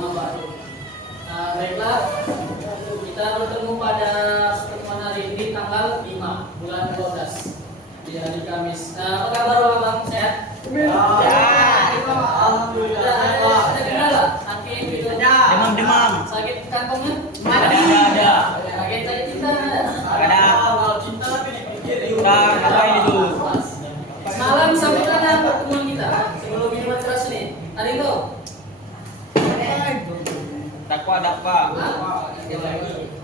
nama baru. Nah, baiklah, kita bertemu pada pertemuan hari ini tanggal 5 bulan 12 di hari Kamis. Apa kabar Bang? Sehat? Alhamdulillah. Ada kendala? Sakit gitu? Demam. Sakit kantongnya? Ada. Sakit cinta ada? Ada. Ngapain itu? Malam sampai mana pertemuan kita? Sebelum minuman keras nih. Ada itu? Dakwa.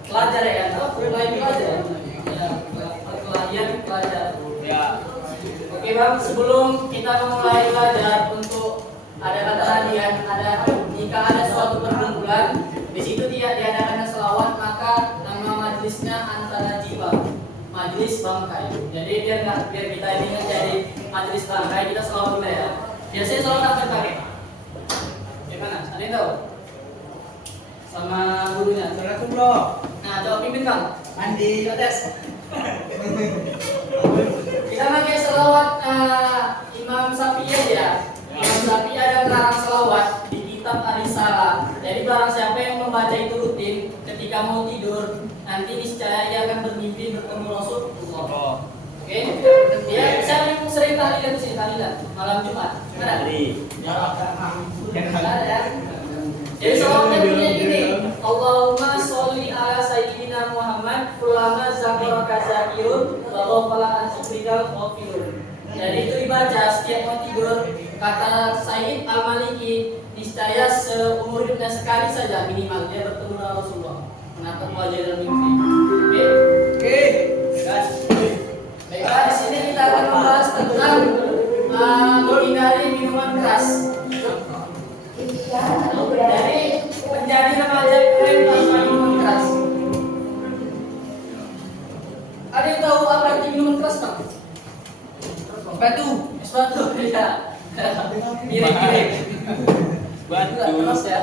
Pelajar ya? Pelajar. Ya, pelajar. Ya. Oke Bang, sebelum kita memulai belajar untuk ada kata hadiah, jika ada suatu perkumpulan di situ tidak diadakan selawat, maka nama majelisnya antara jiwa majelis bangkai. Jadi biar kita ini jadi majelis bangkai, kita selawat dulu ya. Biasanya selawat apa pakai? Gimana? Ada yang tahu? Sama gurunya. Nah, coba pimpin Bang. Mandi. Tes. Kita pakai selawat Imam Syafi'i aja. Imam Syafi'i ada melarang selawat di kitab Ar-Risalah. Jadi barang siapa yang membaca itu rutin ketika mau tidur, nanti niscaya ia akan bermimpi bertemu Rasulullah. Oke? Ya, saya yang sering tahlilan malam Jumat. Ada? Ada ya? Jadi selawatnya bunyinya gini. Allahumma sholli ala sayyidina Muhammad kullama zakaraka zakirun wa ghafala an zikrikal ghafilun. Jadi itu dibaca setiap mau tidur. Kata Sayyid Al-Maliki, niscaya seumur hidupnya sekali saja minimal dia bertemu dengan Rasulullah, menatap wajah dalam mimpi. Oke. Guys. Baiklah, di sini kita akan membahas tentang menghindari minuman keras. Jadi menjadi remaja keren tanpa minuman keras. Ada yang tahu apa arti minuman keras Bang? Sepatu ya. Mirip. Batu. Keras ya.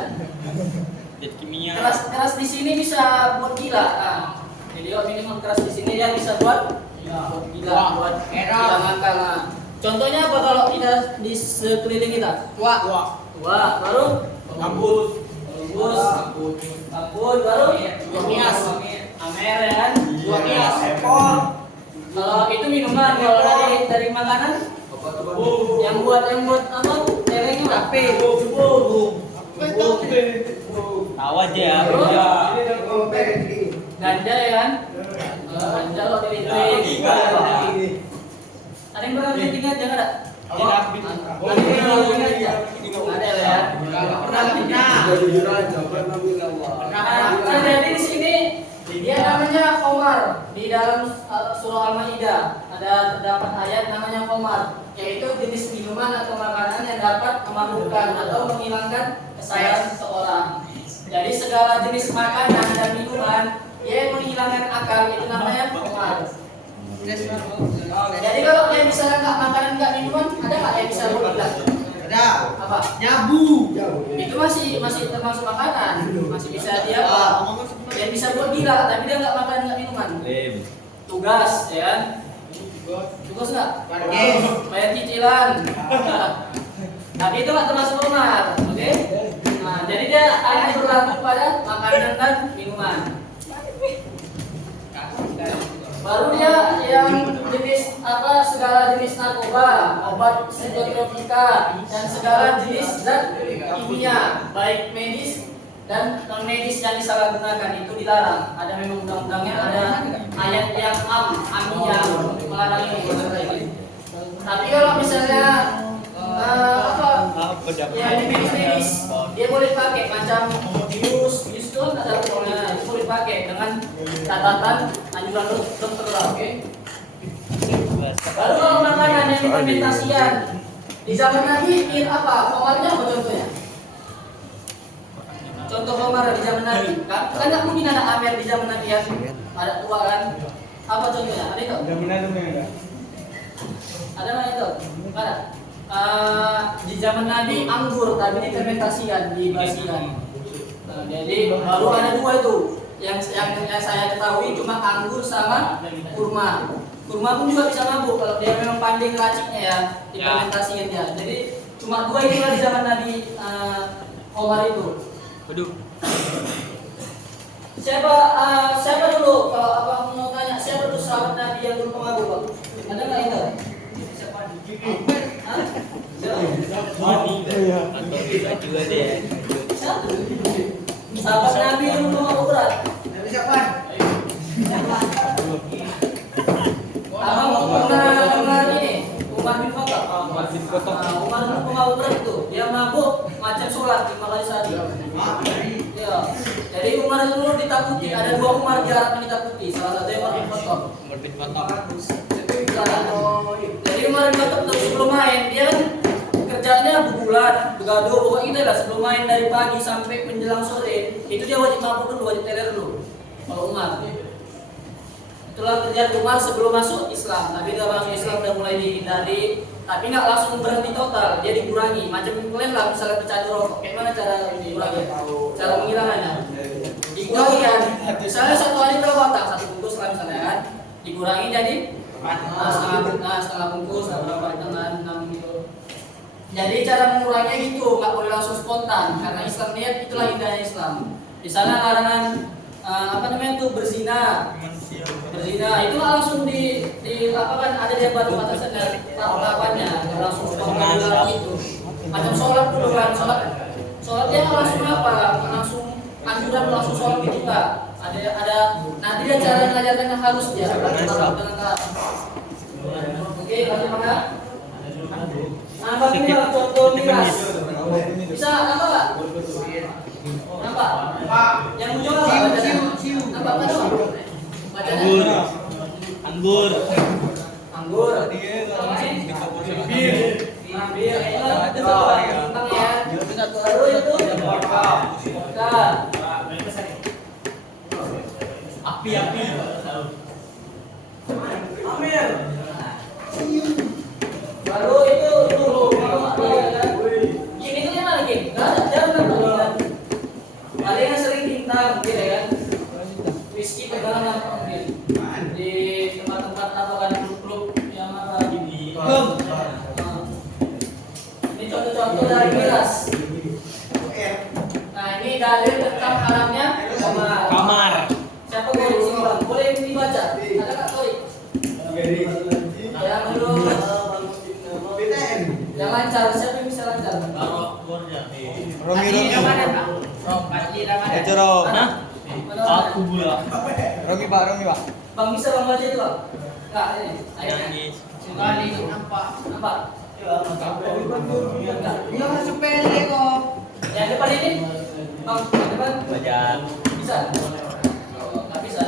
Zat kimia. Keras di sini bisa buat gila. Nah, jadi minuman keras di sini yang bisa buat gila, buat gila ngakal. Nah, contohnya apa kalau kita di sekeliling kita? Tua, baru kabut, baru Mias, Amer ya kan? Mias, Epor. Kalau itu minuman, kalau dari makanan, yang buat apa? Telengnya apa? Tahu aja. Ganja ya kan? Ganja kalau di listrik. Ada yang pernah lihat jangan ada? Ada ya. Jadi di sini dia namanya Khomar. Di dalam surah Al-Maidah ada terdapat ayat namanya Khomar, yaitu jenis minuman atau makanan yang dapat memabukkan atau menghilangkan kesadaran seseorang. Jadi segala jenis makanan dan minuman yang menghilangkan akal itu namanya Khomar. Jadi kalau yang bisa nggak makanan nggak minuman, ada nggak yang bisa bilang? Ada. Apa? Nyabu. Itu masih termasuk makanan, masih bisa dia apa? Yang bisa buat gila, tapi dia nggak makan nggak minuman. Tugas, ya. Tugas nggak? Bayar cicilan. Tapi itu nggak termasuk Khomar, oke? Nah, jadi dia hanya berlaku pada makanan dan minuman. Baru dia yang jenis apa, segala jenis narkoba, obat psikotropika, dan segala jenis zat kimia, baik medis dan non medis yang disalahgunakan itu dilarang. Ada memang undang-undangnya, ada ayat yang yang melarang ini. Tapi kalau misalnya yang di medis dia boleh pakai macam bius itu kan ada problemnya, itu boleh pakai dengan catatan anjuran dokter lah, oke? Lalu kalau makanan yang fermentasian di zaman Nabi apa? Khomarnya apa contohnya? Contoh Khomar di zaman Nabi kan nggak mungkin ada Amer di zaman Nabi ya, ada tua kan? Apa contohnya? Ada itu? Ada nggak itu? Ada. Di zaman Nabi anggur, tapi ini fermentasian, dibasikan. Jadi baru ada dua itu yang saya ketahui, cuma anggur sama kurma. Kurma pun juga bisa mabuk kalau dia memang pandai raciknya ya, difermentasikan dia. Jadi cuma dua itulah di zaman Nabi Khomar itu. Waduh. Siapa dulu kalau abang mau tanya siapa tuh sahabat Nabi yang dulu pengaruh bang? Ada nggak itu? Hah? Siapa? Atau kita juga deh. Siapa? Sahabat Nabi yang dulu pengaruh berat. Abang pernah dengar ini Umar bin Khattab. Umar bin Khattab. Umar bin pengaruh berat itu. Dia mabuk macam sholat 5 kali sehari. Ya. Jadi Umar itu dulu ditakuti. Ada 2 Umar jarak yang ditakuti. Salah satu Umar bin Khattab. Umar bin Khattab. Jadi Umar bin Khattab tuh sebelum main dia kan kerjanya begulat, begaduh, pokoknya gitu lah. Sebelum main dari pagi sampai menjelang sore itu dia wajib mabuk dulu, wajib teler dulu. Kalau Umar. Itulah kerjaan Umar sebelum masuk Islam. Tapi kalau masuk Islam udah mulai dihindari, tapi nggak langsung berhenti total, dia dikurangi. Macam kalian lah misalnya pecandu rokok, kayak mana cara dikurangi? Cara menghilangkannya? Dikurangi kan? Misalnya 1 hari berapa batang? 1 bungkus lah misalnya kan? Dikurangi jadi setengah bungkus, berapa tangan 6 gitu. Jadi cara menguranginya gitu, nggak boleh langsung spontan karena Islam niat itulah indahnya Islam. Di sana larangan apa namanya tuh berzina itu langsung di apa kan ada dia batu batasan dan tahapannya langsung spontan itu macam sholat dulu kan sholat dia nggak langsung apa langsung anjuran langsung sholat gitu nggak ada nanti dia cara mengajarkan yang harus dia dengan oke lanjut mana bagi contoh miras bisa apa nggak nampak yang muncul apa nampak apa Anggur. Bir itu tentang ya baru itu vodka api baru itu dulu gini itu yang lagi nggak ada jangan paling yang sering bintang gitu ya kan whisky pegangan mungkin di tempat-tempat apa kan klub-klub yang apa ini contoh dari miras. Nah ini dalil tentang haramnya kamar. Siapa boleh sini bang? Boleh dibaca? Ada nggak sorry? Yang dulu yang lancar, siapa yang bisa lancar? Romi. Aku pula. Romi pak. Bang bisa bang baca itu bang? Enggak ini. Nangis. Sekali nampak. Dia masuk pele kok. Yang depan ini, bang, yang depan Belajar. bisa? Nggak bisa.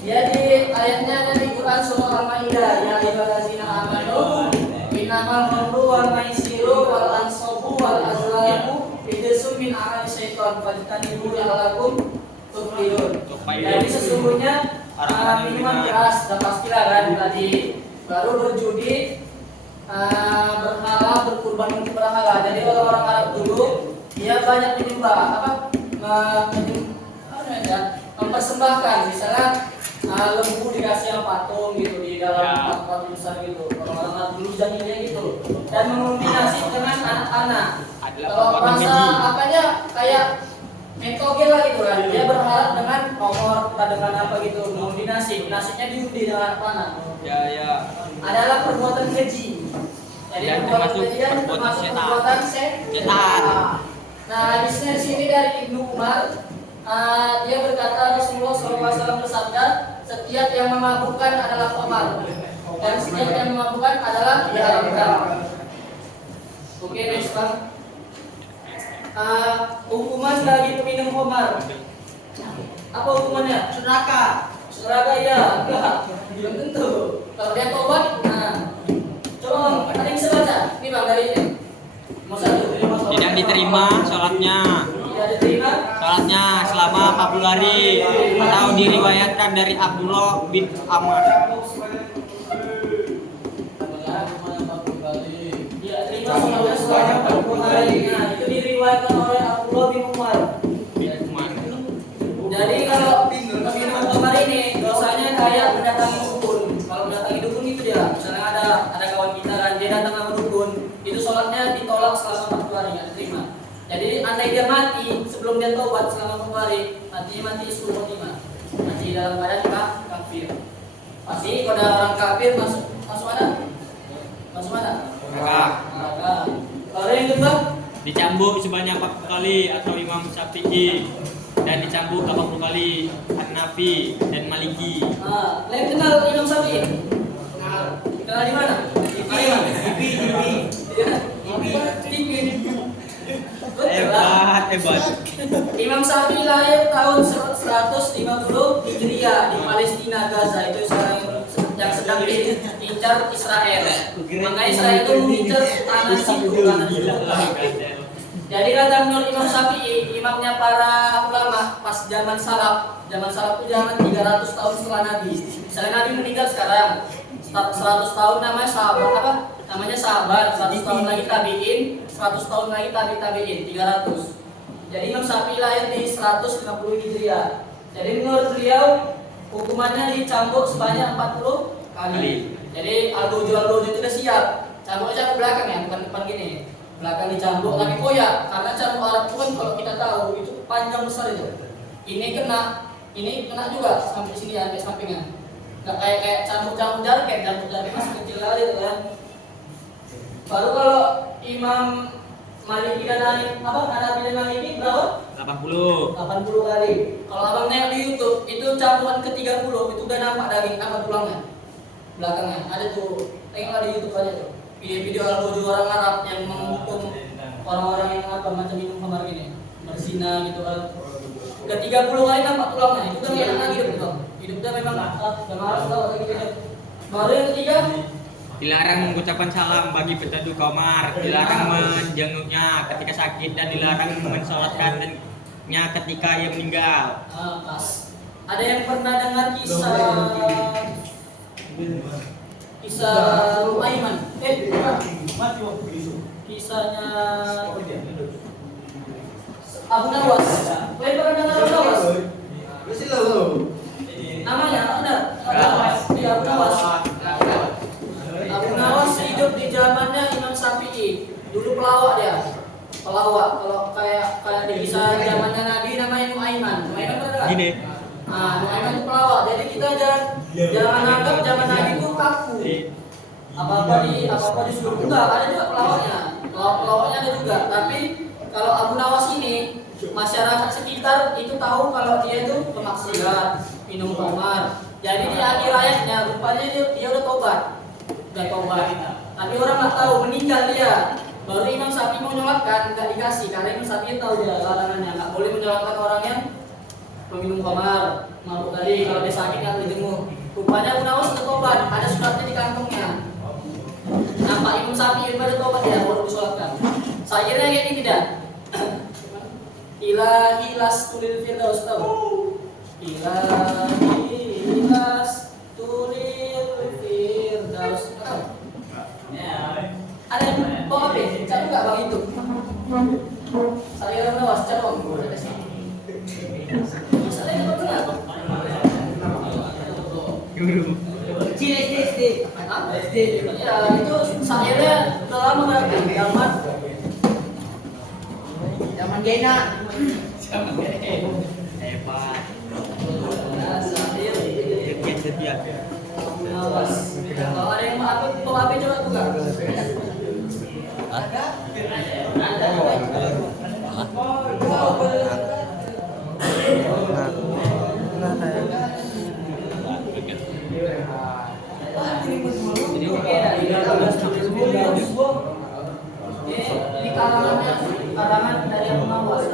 Ya di ayatnya dari Quran surah Al-Maidah, ya ayyuhallazina amanu innamal khamru wal maisiru wal ansabu wal azlamu rijsun min amali syaitan fajtanibu la'allakum tuflihun. Jadi sesungguhnya minuman keras dan pastilah kan tadi baru berjudi berhala berkurban untuk berhala. Jadi orang-orang Arab dulu dia banyak menyembah mempersembahkan misalnya lembu dikasih yang patung gitu di dalam tempat besar gitu. Orang-orang Arab dulu jahiliyah gitu dan mengombinasi dengan anak-anak. Kalau rasa apanya kayak mentogel lah gitu kan. Dia berharap dengan nomor dengan apa gitu mengombinasi. Nasinya diundi dengan anak-anak. Ya. Adalah perbuatan keji. Jadi Dan perbuatan termasuk keji dan termasuk setan. perbuatan Setan. Nah, hadisnya di sini dari Ibnu Umar, dia berkata Rasulullah SAW bersabda, setiap yang memabukkan adalah khamar dan setiap yang memabukkan adalah garam. Oke, next bang. Hukuman bagi peminum khamar. Apa hukumannya? Suraka ya, enggak, belum tentu. Kalau dia tobat, coba bang, ada yang bisa baca? Ini bang dari ini. Tidak diterima sholatnya. Tidak diterima. Sholatnya selama 40 hari atau diriwayatkan dari Abdullah bin Amr. Tidak terima sholatnya selama 40 hari. Nah, itu diriwayatkan oleh Abdullah bin Umar. Jadi kalau peminum khamar ini dosanya kayak mendatangi dukun. Kalau mendatangi dukun itu dia, misalnya ada kawan kita kan dia datang sama dukun, itu sholatnya ditolak selama 40 hari nggak diterima. Jadi andai dia mati sebelum dia tobat selama kembali, mati suruh khotimah. Mati dalam keadaan kafir. Pasti kalau ada orang kafir masuk mana? Masuk mana? Neraka. Kalau yang kedua Dicambuk sebanyak 40 kali atau Imam Syafi'i, dan dicambuk 80 kali Hanafi dan Maliki. Lain kenal Imam Syafi'i? Kenal di mana? TV. Hebat. Imam Syafi'i lahir tahun 150 Hijriah di Palestina, Gaza. Itu sekarang yang sedang diincar Israel. Makanya Israel itu mengincar tanah situ, tanah situ. Jadi kata menurut Imam Syafi'i, imamnya para ulama pas zaman salaf itu zaman 300 tahun setelah Nabi. Misalnya Nabi meninggal sekarang, 100 tahun namanya sahabat apa? Namanya sahabat, 100 tahun lagi tabi'in, 100 tahun lagi tabi'in, 300. Jadi Imam Syafi'i lahir di 150 Hijriah. Jadi menurut beliau hukumannya dicambuk sebanyak 40 kali. Jadi al-dojo itu udah siap. Cambuknya ke belakang ya, bukan depan gini. Belakang dicambuk tapi koyak, karena cambuk Arab itu kan kalau kita tahu itu panjang besar itu. Ini kena juga sampai sini sampai sampingnya. Enggak kayak cambuk jaket masih kecil kali itu kan. Baru kalau Imam Maliki dan Hanafi dan Maliki berapa? 80 kali. Kalau abang nengok di YouTube itu campuran ke-30 itu udah nampak daging tulangnya. Belakangnya ada tuh. Tengoklah di YouTube aja tuh. Video-video al-dojo orang Arab yang menghukum orang-orang yang macam minum khamar gini, berzina gitu kan. Udah 30 kali nampak tulangnya. Itu kan enak lagi hidup. Hidupnya memang yang harus tahu lagi gitu. Baru yang ketiga, dilarang mengucapkan salam bagi pecandu kamar, dilarang menjenguknya ketika sakit, dan dilarang mensolatkannya ketika ia meninggal. Pas. Ada yang pernah dengar kisah Aiman? Kisahnya Abu Nawas. Kalian pernah dengar Abu Nawas? Namanya benar? Iya, Abu Nawas. Abu Nawas hidup di zamannya Imam Syafi'i. Dulu pelawak dia. Kalau kayak di kisah zamannya Nabi namanya Nuaiman. Nuaiman pernah dengar? Gini. Nuaiman itu pelawak. Jadi kita jangan anggap zaman Nabi itu kaku. Apa-apa disuruh. Enggak, ada juga pelawaknya. Pelawaknya ada juga. Tapi kalau Abu Nawas ini masyarakat sekitar itu tahu kalau dia itu pemaksiat, minum khamar. Jadi di akhir hayatnya rupanya dia udah tobat. Tapi orang nggak tahu, meninggal dia. Baru Imam Syafi'i mau nyolatkan, nggak dikasih karena Imam Syafi'i tahu dia larangannya, nggak boleh menyolatkan orang yang peminum khamar, mabuk tadi, kalau dia sakit nggak boleh jenguk. Rupanya Abu Nawas udah tobat, ada suratnya di kantongnya. Nampak Imam Syafi'i pada tobat dia baru disolatkan. Saya kira kayak ini tidak. Ilahi lastulil firdaus, tahu? Ilahi lastulil firdaus, tahu? Ada yang bawa HP? Cak juga bang itu. Saya Abu Nawas, cak dong. Misalnya itu benar. SD. Ya itu saya udah lama berarti zaman Gena. Hebat. Setia. Kalau ada yang mau apa coba buka. Ada. Jadi oke dari 18 ini karangan dari Abu Nawas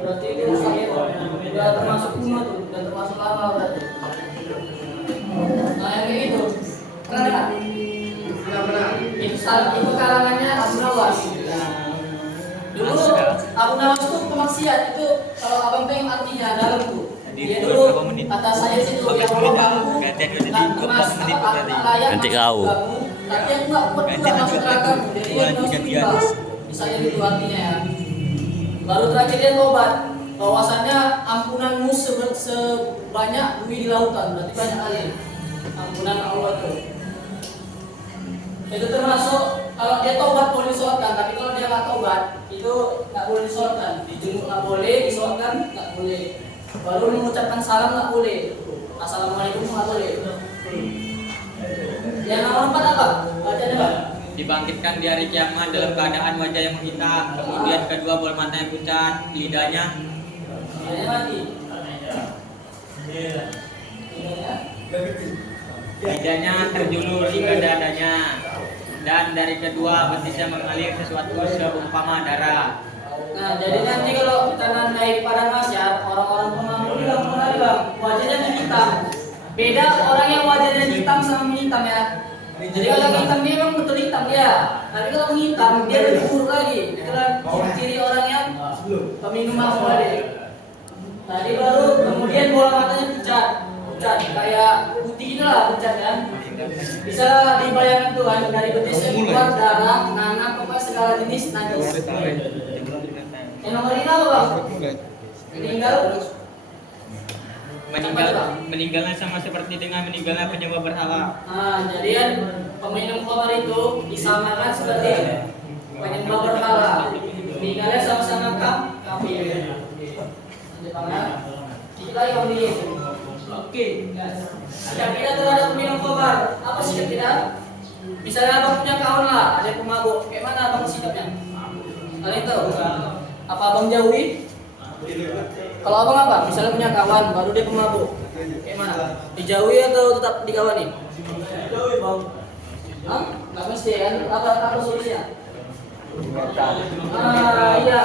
berarti itu saya udah termasuk kuno tuh, udah termasuk lama berarti. Nah yang kayak gitu, pernah itu karangannya Abu Nawas. Dulu Abu Nawas tuh pemaksiat itu kalau abang tengok artinya dalam tuh. Dia dulu kata saya situ yang orang ganggu, nanti kau. Tapi aku nggak kuat juga masuk neraka. Jadi dia masuk timbal. Misalnya itu artinya ya. Baru terakhir dia tobat. Bahwasannya ampunanmu sebanyak bumi di lautan. Berarti banyak kali. Ampunan Allah itu. Itu termasuk kalau dia tobat boleh disolatkan, tapi kalau dia nggak tobat itu nggak boleh disolatkan. Dijenguk nggak boleh, disolatkan nggak boleh. Baru mengucapkan salam nggak boleh. Assalamualaikum nggak boleh. Yang nomor 4 apa? Baca deh Pak. Dibangkitkan di hari kiamat dalam keadaan wajah yang menghitam. Kemudian kedua bola mata yang pucat, lidahnya Mati. lidahnya terjulur hingga dadanya. Dan dari kedua betisnya mengalir sesuatu seumpama darah. Nah, jadi nanti kalau kita naik pada masyar, orang-orang pemabuk bilang kemana bang, wajahnya hitam. Beda orang yang wajahnya hitam sama menghitam ya. Jadi kalau yang hitam dia memang betul hitam ya. Tapi kalau menghitam dia lebih buruk lagi. Itulah ciri orang yang peminum mabuk tadi. Tadi baru kemudian bola matanya pucat, pucat kayak putih itulah pucat kan. Bisa dibayangkan tuh kan dari betisnya keluar darah, nanah, pokoknya segala jenis najis. Yang nomor 5 apa bang? Meninggal. Meninggalnya sama seperti dengan meninggalnya penyembah berhala. Nah, jadi kan peminum khamar itu disamakan seperti penyembah berhala. Meninggalnya sama-sama kafir. Kita lagi ngomongin. Oke, sikap kita terhadap peminum khamar apa sikap kita? Misalnya abang punya kawan lah, ada pemabuk, kayak mana abang sikapnya? Kalian tahu? Apa abang jauhi? Kalau abang apa? Misalnya punya kawan, baru dia pemabuk, kayak mana? Dijauhi atau tetap dikawani? Dijauhi bang. Hah? Nggak mesti kan? Apa solusinya? Iya.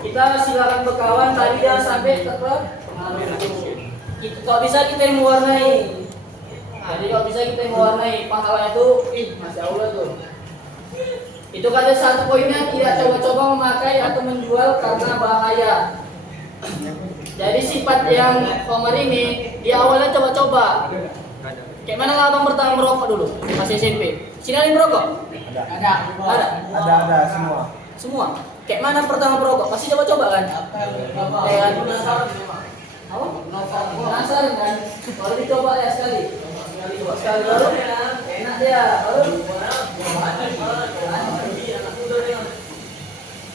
Kita silakan berkawan, tadi dia sampai ke pemabuk. Kalau bisa kita yang mewarnai. Jadi kalau bisa kita yang mewarnai pahala itu, masya Allah tuh. Itu kata satu poinnya tidak coba-coba memakai atau menjual karena bahaya. Jadi sifat yang khamar ini di awalnya coba-coba. Kayak mana abang pertama merokok dulu masih SMP? Sini ada yang merokok? Ada semua. Semua. Kayak mana pertama merokok? Pasti coba-coba kan? Kayak penasaran kan? Baru dicoba ya sekali baru enak dia baru.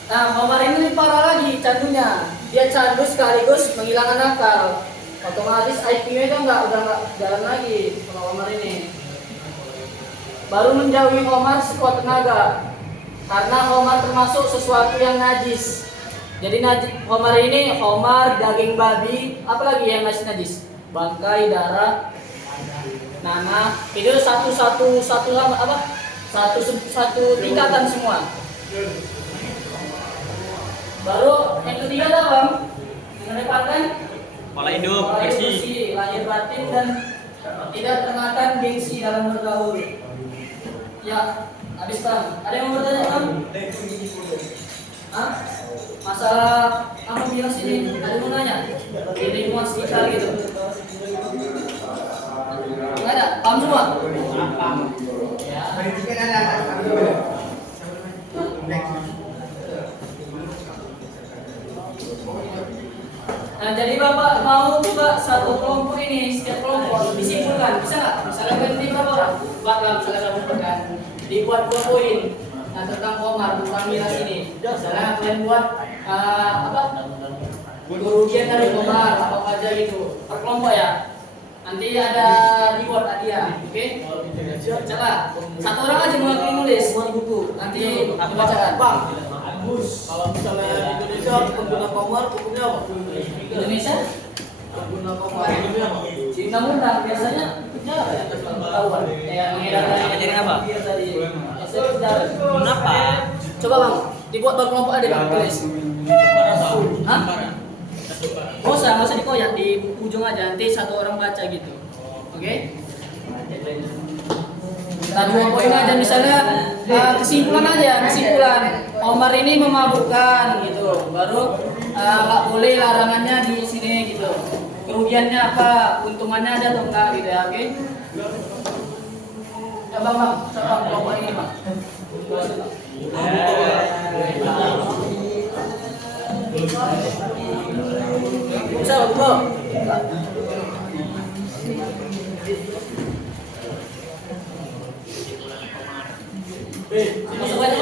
Nah, khamar ini lebih parah lagi candunya. Dia candu sekaligus menghilangkan akal. Otomatis IQ-nya itu udah nggak jalan lagi kalau khamar ini. Baru menjauhi khamar sekuat tenaga. Karena khamar termasuk sesuatu yang najis. Jadi khamar ini khamar, daging babi, apalagi yang najis? Bangkai, darah, nanah. Itu satu tingkatan semua. Baru yang ketiga apa bang? Mengedepankan Pola hidup bersih, lahir batin dan tidak termakan gengsi dalam bergaul. Ya, habis bang. Ada yang mau bertanya bang? Hah? Masalah apa bilang sini? Ada yang mau nanya? Di lingkungan sekitar gitu. Enggak ada? Paham semua? Paham. Ya. Nah, jadi Bapak mau coba satu kelompok ini, setiap kelompok disimpulkan, bisa nggak? Misalnya ganti berapa orang? 4 lah, misalnya kamu pekan. Dibuat 2 poin. Nah, tentang khamar, tentang miras ini. Misalnya kalian buat kerugian dari khamar, apa aja gitu. Per kelompok ya. Nanti ada reward hadiah, oke? Coba. Satu orang aja mau nulis buat buku. Nanti aku bacakan. Bang, kalau misalnya di Indonesia pengguna khamar hukumnya apa? Indonesia? Pengguna khamar hukumnya apa? Di undang-undang biasanya penjara ya, ketahuan. Kayak mengedarkan jadi apa? Kenapa? Coba bang, dibuat berkelompok ada bang, tulis. Hah? Nggak usah dikoyak, di ujung aja, nanti satu orang baca gitu. Oke? Kita 2 poin aja, misalnya kesimpulan. Khamar ini memabukkan gitu. Baru nggak boleh larangannya di sini gitu. Kerugiannya apa, keuntungannya ada atau enggak gitu ya, oke? Ya bang, kelompok ini bang. Bisa bang. Masuk banyak